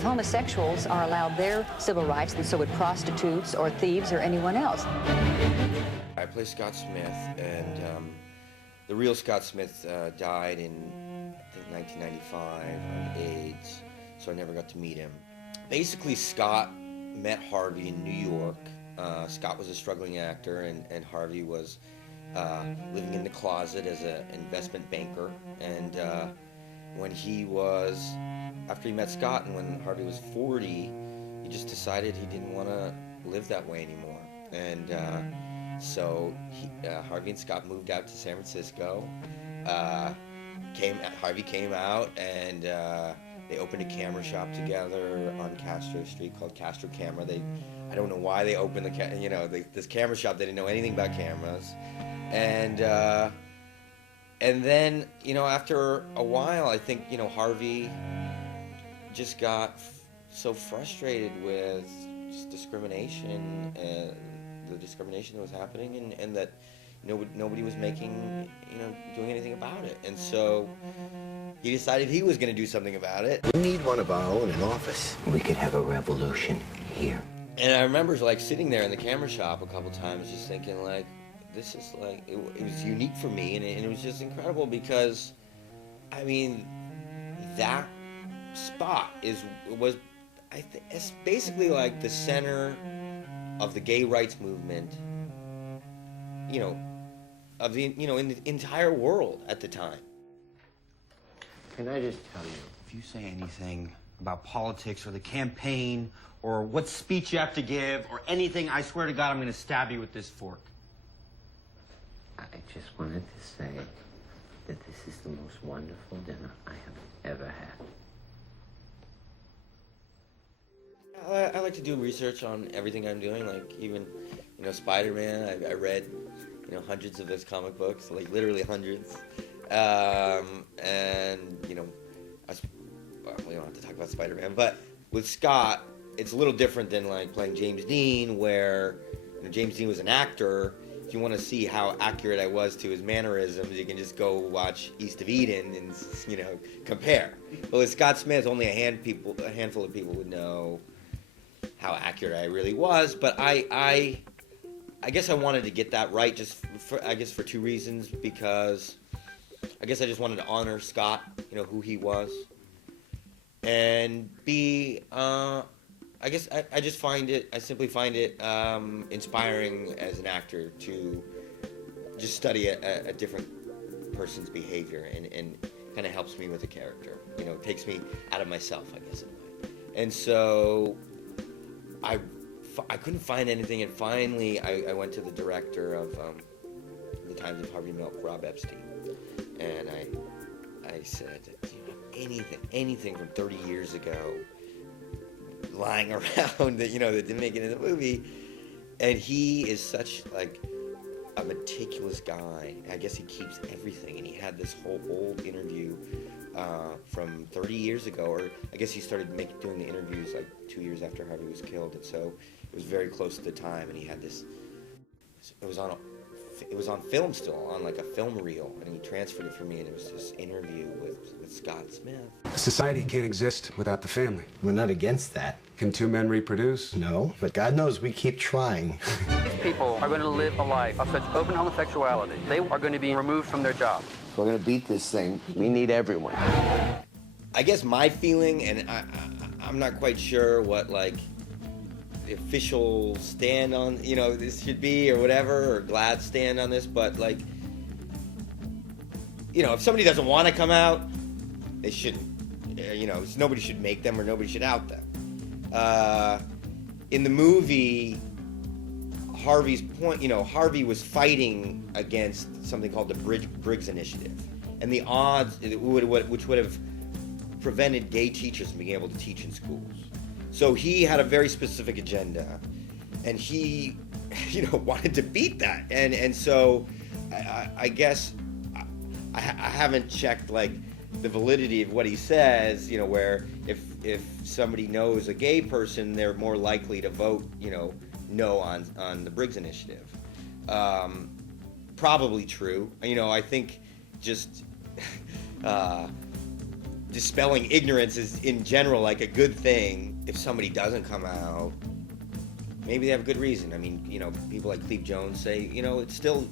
If homosexuals are allowed their civil rights, then so would prostitutes or thieves or anyone else. I play Scott Smith, and the real Scott Smith died in, I think, 1995 of AIDS, so I never got to meet him. Basically, Scott met Harvey in New York. Scott was a struggling actor, and Harvey was living in the closet as an investment banker. And when he was, after he met Scott and when Harvey was 40, he just decided he didn't want to live that way anymore. And so Harvey and Scott moved out to San Francisco. Harvey came out, and they opened a camera shop together on Castro Street called Castro Camera. I don't know why they opened this camera shop. They didn't know anything about cameras, and then after a while, I think Harvey just got so frustrated with just discrimination and the discrimination that was happening, and that nobody was doing anything about it, and so he decided he was going to do something about it. We need one of our own in office. We could have a revolution here. And I remember sitting there in the camera shop a couple times, just thinking this is it was unique for me, and it was just incredible because, I mean, that spot was I think it's basically the center of the gay rights movement, of the in the entire world at the time. Can I just tell you, if you say anything about politics or the campaign or what speech you have to give or anything, I swear to God I'm going to stab you with this fork. I just wanted to say that this is the most wonderful dinner I have ever had. I like to do research on everything I'm doing, even, Spider-Man. I read, hundreds of his comic books, literally hundreds. And, we don't have to talk about Spider-Man, but with Scott, it's a little different than playing James Dean, where James Dean was an actor. If you want to see how accurate I was to his mannerisms, you can just go watch East of Eden and compare. But with Scott Smith, only a handful of people would know how accurate I really was. But I guess I wanted to get that right, just for two reasons. Because I guess I just wanted to honor Scott, who he was, and B, I guess I simply find it inspiring as an actor to just study a different person's behavior, and kind of helps me with the character. It takes me out of myself, I guess, in a way. And so I couldn't find anything, and finally I went to the director of The Times of Harvey Milk, Rob Epstein, and I said, anything from 30 years ago lying around that that didn't make it in the movie. And he is such a meticulous guy. I guess he keeps everything, and he had this whole old interview from 30 years ago, or I guess he started doing the interviews 2 years after Harvey was killed, and so it was very close to the time, and he had this, it was on film still, on a film reel, and he transferred it for me, and it was this interview with Scott Smith. Society can't exist without the family. We're not against that. Can two men reproduce? No, but God knows we keep trying. These people are going to live a life of such open homosexuality. They are going to be removed from their jobs. If we're going to beat this thing, we need everyone. I guess my feeling, and I'm not quite sure what the official stand on this should be, or whatever, or GLAAD's stand on this, but if somebody doesn't want to come out, they shouldn't. Nobody should make them, or nobody should out them. In the movie, Harvey's point, Harvey was fighting against something called the Briggs Initiative, and the odds, which would have prevented gay teachers from being able to teach in schools. So he had a very specific agenda, and he, wanted to beat that. And so I guess I haven't checked the validity of what he says, where if somebody knows a gay person, they're more likely to vote, no on the Briggs Initiative. Probably true. I think just dispelling ignorance is in general like a good thing. If somebody doesn't come out, maybe they have a good reason. I mean, you know, people like Cleve Jones say, you know, it's still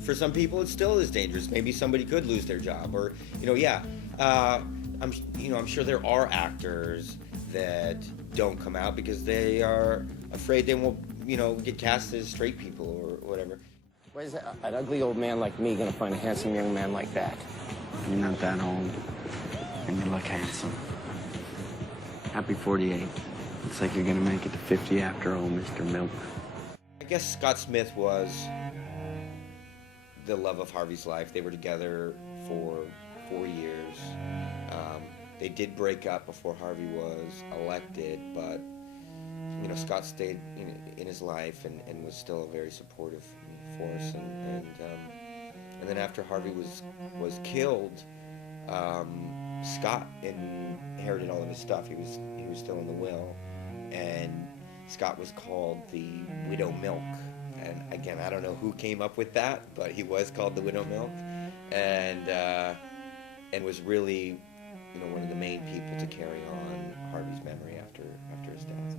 for some people it still is dangerous. Maybe somebody could lose their job, or you know, yeah. I'm sure there are actors that don't come out because they are afraid they won't, you know, get cast as straight people or whatever. Where's an ugly old man like me gonna find a handsome young man like that? You're not that old, and you look handsome. Happy 48. Looks like you're gonna make it to 50 after all, Mr. Milk. I guess Scott Smith was the love of Harvey's life. They were together for 4 years. They did break up before Harvey was elected, but you know, Scott stayed in his life and was still a very supportive force. And then after Harvey was killed, Scott inherited all of his stuff. He was still in the will, and Scott was called the Widow Milk. And again, I don't know who came up with that, but he was called the Widow Milk, and was really, you know, one of the main people to carry on Harvey's memory after his death.